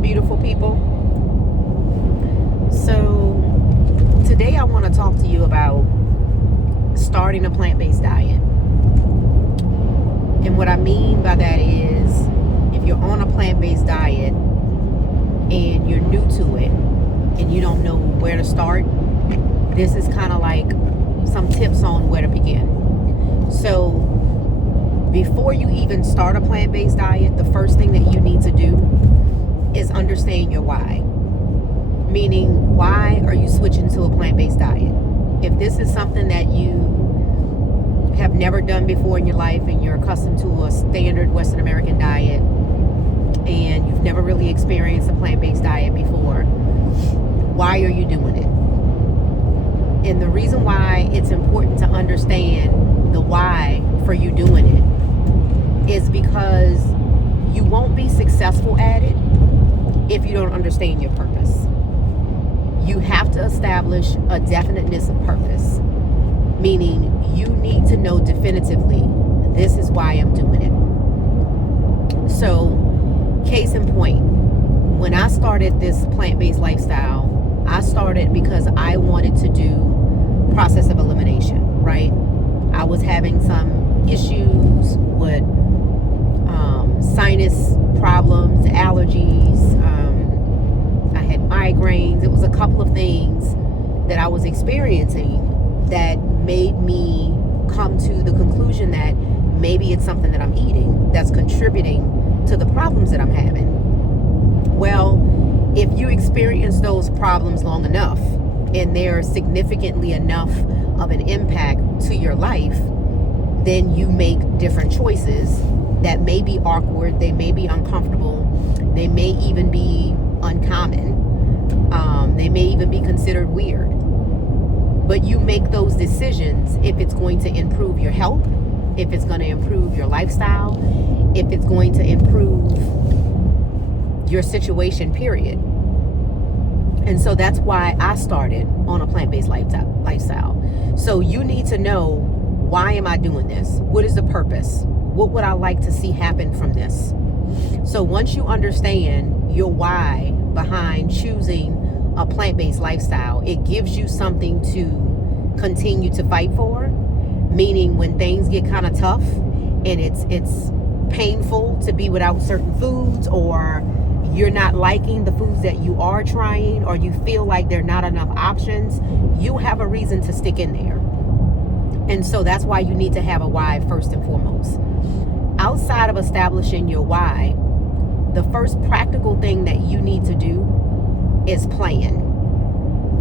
beautiful people. So today I want to talk to you about starting a plant-based diet. And what I mean by that is, if you're on a plant-based diet and you're new to it and you don't know where to start, this is kind of like some tips on where to begin. So before you even start a plant-based diet, the first thing that you need to do is understand your why. Meaning, why are you switching to a plant-based diet? If this is something that you have never done before in your life and you're accustomed to a standard Western American diet and you've never really experienced a plant-based diet before, why are you doing it? And the reason why it's important to understand the why for you doing it is because you won't be successful at it if you don't understand your purpose. You have to establish a definiteness of purpose, meaning you need to know definitively, this is why I'm doing it. So, case in point, when I started this plant-based lifestyle, I started because I wanted to do process of elimination, right? I was having some issues with sinus problems, allergies. I had migraines. It was a couple of things that I was experiencing that made me come to the conclusion that maybe it's something that I'm eating that's contributing to the problems that I'm having. Well, if you experience those problems long enough and they're significantly enough of an impact to your life, then you make different choices that may be awkward, they may be uncomfortable, they may even be uncommon, they may even be considered weird. But you make those decisions if it's going to improve your health, if it's going to improve your lifestyle, if it's going to improve your situation, period. And so that's why I started on a plant-based lifestyle. So you need to know, why am I doing this? What is the purpose? What would I like to see happen from this? So once you understand your why behind choosing a plant-based lifestyle, it gives you something to continue to fight for. Meaning, when things get kind of tough and it's painful to be without certain foods, or you're not liking the foods that you are trying, or you feel like there are not enough options, you have a reason to stick in there. And so that's why you need to have a why first and foremost. Outside of establishing your why, the first practical thing that you need to do is plan.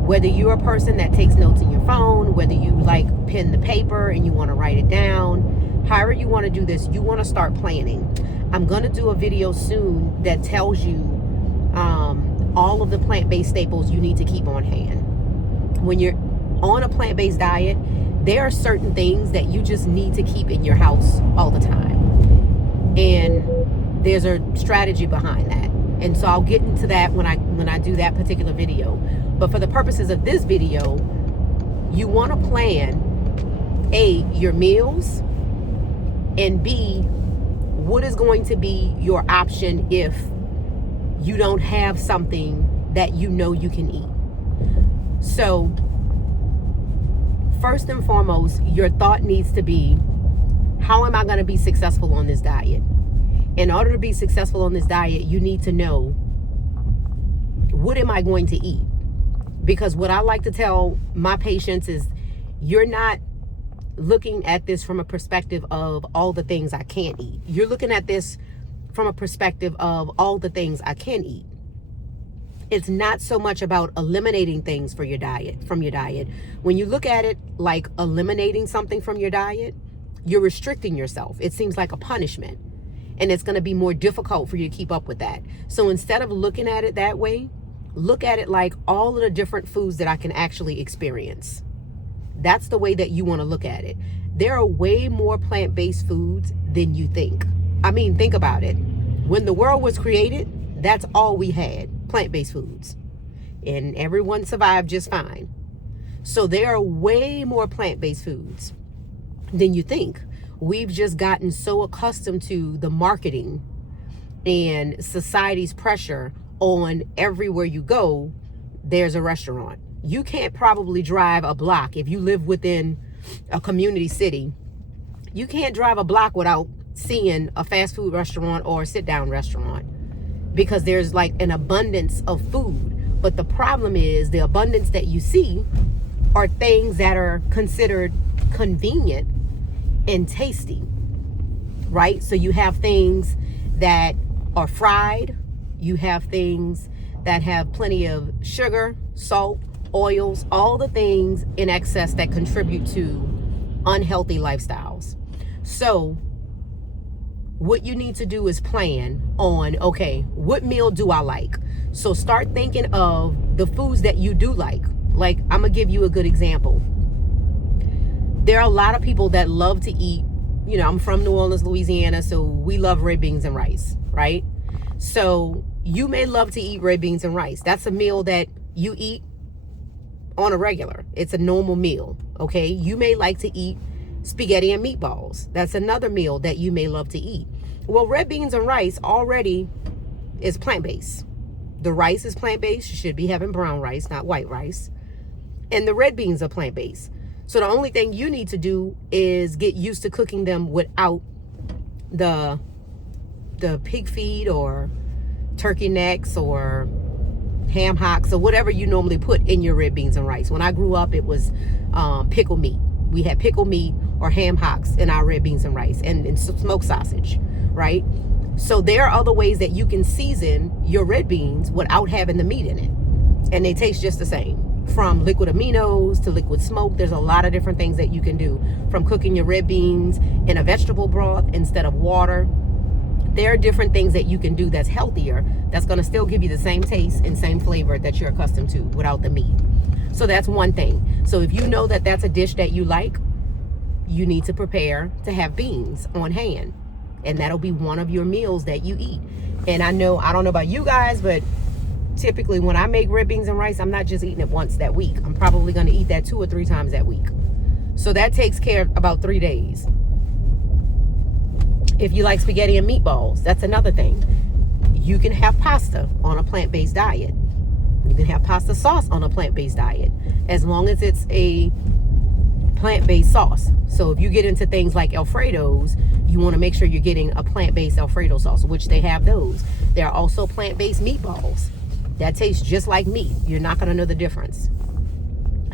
Whether you're a person that takes notes in your phone, whether you like pen the paper and you want to write it down, however you want to do this, you want to start planning. I'm going to do a video soon that tells you all of the plant-based staples you need to keep on hand. When you're on a plant-based diet, there are certain things that you just need to keep in your house all the time. And there's a strategy behind that. And so I'll get into that when I do that particular video. But for the purposes of this video, you want to plan A, your meals, and B, what is going to be your option if you don't have something that you know you can eat. So first and foremost, your thought needs to be, how am I going to be successful on this diet? In order to be successful on this diet, you need to know, what am I going to eat? Because what I like to tell my patients is, you're not looking at this from a perspective of all the things I can't eat. You're looking at this from a perspective of all the things I can eat. It's not so much about eliminating things from your diet. When you look at it like eliminating something from your diet, you're restricting yourself. It seems like a punishment. And it's going to be more difficult for you to keep up with that. So instead of looking at it that way, look at it like all of the different foods that I can actually experience. That's the way that you want to look at it. There are way more plant-based foods than you think. I mean, think about it. When the world was created, that's all we had, plant-based foods. And everyone survived just fine. So there are way more plant-based foods than you think. We've just gotten so accustomed to the marketing and society's pressure on everywhere you go, there's a restaurant. You can't probably drive a block if you live within a community city. You can't drive a block without seeing a fast food restaurant or a sit down restaurant, because there's like an abundance of food. But the problem is the abundance that you see are things that are considered convenient and tasty, right? So you have things that are fried. You have things that have plenty of sugar, salt, oils, all the things in excess that contribute to unhealthy lifestyles. So what you need to do is plan on, okay, what meal do I like? So start thinking of the foods that you do like. Like, I'm gonna give you a good example. There are a lot of people that love to eat, you know, I'm from New Orleans, Louisiana, so we love red beans and rice, right? So you may love to eat red beans and rice. That's a meal that you eat on a regular. It's a normal meal, okay? You may like to eat spaghetti and meatballs. That's another meal that you may love to eat. Well, red beans and rice already is plant-based. The rice is plant-based. You should be having brown rice, not white rice. And the red beans are plant-based. So the only thing you need to do is get used to cooking them without the pig feet or turkey necks or ham hocks or whatever you normally put in your red beans and rice. When I grew up, it was pickle meat. We had pickle meat or ham hocks in our red beans and rice, and smoked sausage, right? So there are other ways that you can season your red beans without having the meat in it, and they taste just the same. From liquid aminos to liquid smoke, there's a lot of different things that you can do. From cooking your red beans in a vegetable broth instead of water, there are different things that you can do that's healthier, that's going to still give you the same taste and same flavor that you're accustomed to without the meat. So that's one thing. So if you know that that's a dish that you like, you need to prepare to have beans on hand, and that'll be one of your meals that you eat. And I don't know about you guys, but typically when I make red beans and rice, I'm not just eating it once that week. I'm probably going to eat that 2 or 3 times that week. So that takes care of about 3 days. If you like spaghetti and meatballs, that's another thing. You can have pasta on a plant-based diet. You can have pasta sauce on a plant-based diet, as long as it's a plant-based sauce. So if you get into things like Alfredos, you want to make sure you're getting a plant-based Alfredo sauce, which they have those. There are also plant-based meatballs that taste just like meat. You're not going to know the difference.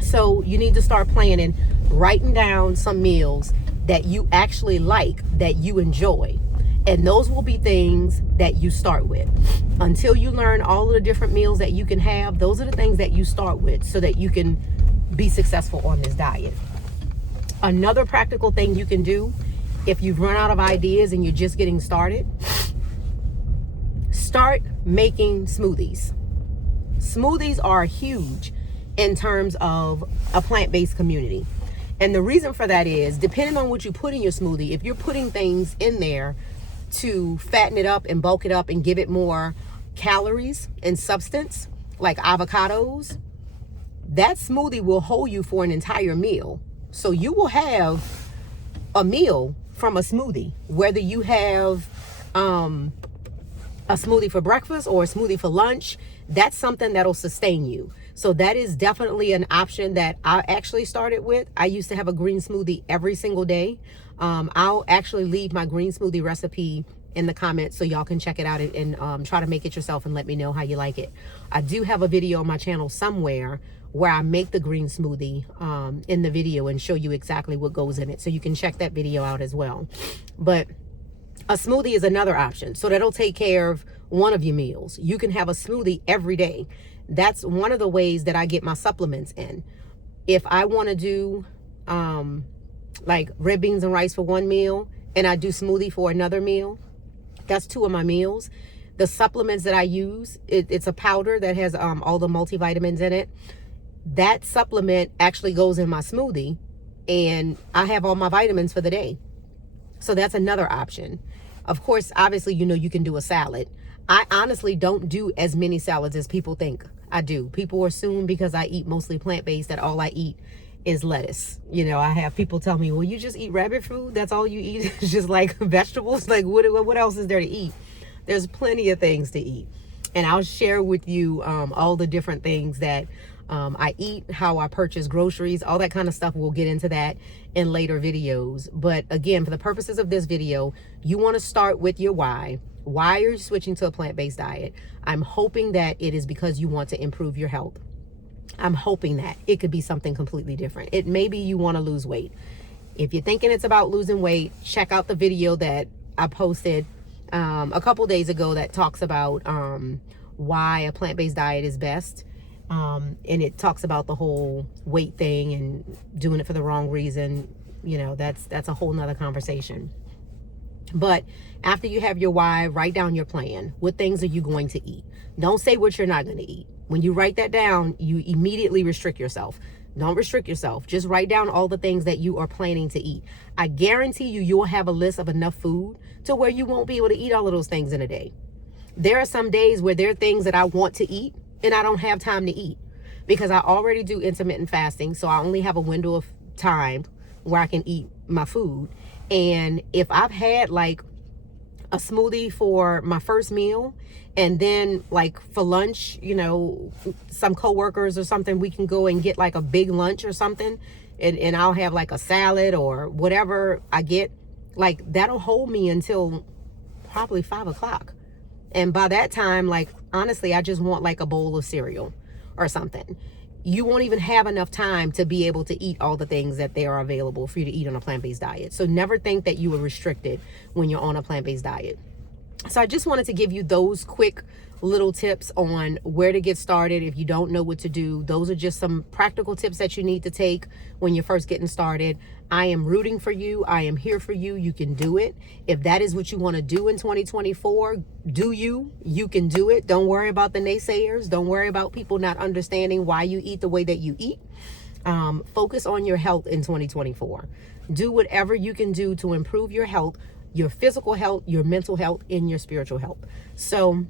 So you need to start planning, writing down some meals that you actually like, that you enjoy. And those will be things that you start with. Until you learn all of the different meals that you can have, those are the things that you start with so that you can be successful on this diet. Another practical thing you can do, if you've run out of ideas and you're just getting started, start making smoothies. Smoothies are huge in terms of a plant-based community. And the reason for that is, depending on what you put in your smoothie, if you're putting things in there to fatten it up and bulk it up and give it more calories and substance, like avocados, that smoothie will hold you for an entire meal. So you will have a meal from a smoothie, whether you have a smoothie for breakfast or a smoothie for lunch. That's something that'll sustain you. So that is definitely an option that I actually started with. I used to have a green smoothie every single day. I'll actually leave my green smoothie recipe in the comments so y'all can check it out and try to make it yourself and let me know how you like it. I do have a video on my channel somewhere where I make the green smoothie in the video and show you exactly what goes in it. So you can check that video out as well. But a smoothie is another option. So that'll take care of one of your meals. You can have a smoothie every day. That's one of the ways that I get my supplements in. If I want to do like red beans and rice for one meal and I do smoothie for another meal, that's 2 of my meals. The supplements that I use, it's a powder that has all the multivitamins in it. That supplement actually goes in my smoothie, and I have all my vitamins for the day. So that's another option. Of course, obviously, you know, you can do a salad. I honestly don't do as many salads as people think I do. People assume because I eat mostly plant-based that all I eat is lettuce. You know, I have people tell me, well, you just eat rabbit food? That's all you eat? It's just like vegetables? Like what else is there to eat? There's plenty of things to eat. And I'll share with you all the different things that I eat, how I purchase groceries, all that kind of stuff. We'll get into that in later videos. But again, for the purposes of this video, you want to start with your why. Why are you switching to a plant-based diet? I'm hoping that it is because you want to improve your health. I'm hoping that it could be something completely different. It may be you want to lose weight. If you're thinking it's about losing weight, check out the video that I posted a couple days ago that talks about why a plant-based diet is best. And it talks about the whole weight thing and doing it for the wrong reason. You know, that's a whole nother conversation. But after you have your why, write down your plan. What things are you going to eat? Don't say what you're not going to eat. When you write that down, you immediately restrict yourself. Don't restrict yourself. Just write down all the things that you are planning to eat. I guarantee you'll have a list of enough food to where you won't be able to eat all of those things in a day. There are some days where there are things that I want to eat and I don't have time to eat because I already do intermittent fasting. So I only have a window of time where I can eat my food. And if I've had like a smoothie for my first meal, and then like for lunch, you know, some coworkers or something, we can go and get like a big lunch or something, and I'll have like a salad or whatever I get, like that'll hold me until probably 5 o'clock. And by that time, like honestly, I just want like a bowl of cereal or something. You won't even have enough time to be able to eat all the things that they are available for you to eat on a plant-based diet. So never think that you are restricted when you're on a plant-based diet. So I just wanted to give you those quick little tips on where to get started if you don't know what to do. Those are just some practical tips that you need to take when you're first getting started. I am rooting for you. I am here for you. You can do it. If that is what you want to do in 2024, you can do it. Don't worry about the naysayers. Don't worry about people not understanding why you eat the way that you eat. Focus on your health in 2024. Do whatever you can do to improve your health, your physical health, your mental health, and your spiritual health. So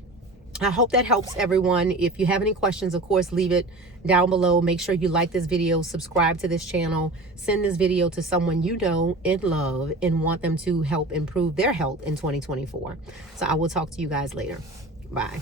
I hope that helps everyone. If you have any questions, of course, leave it down below. Make sure you like this video, subscribe to this channel, send this video to someone you know and love and want them to help improve their health in 2024. So I will talk to you guys later. Bye.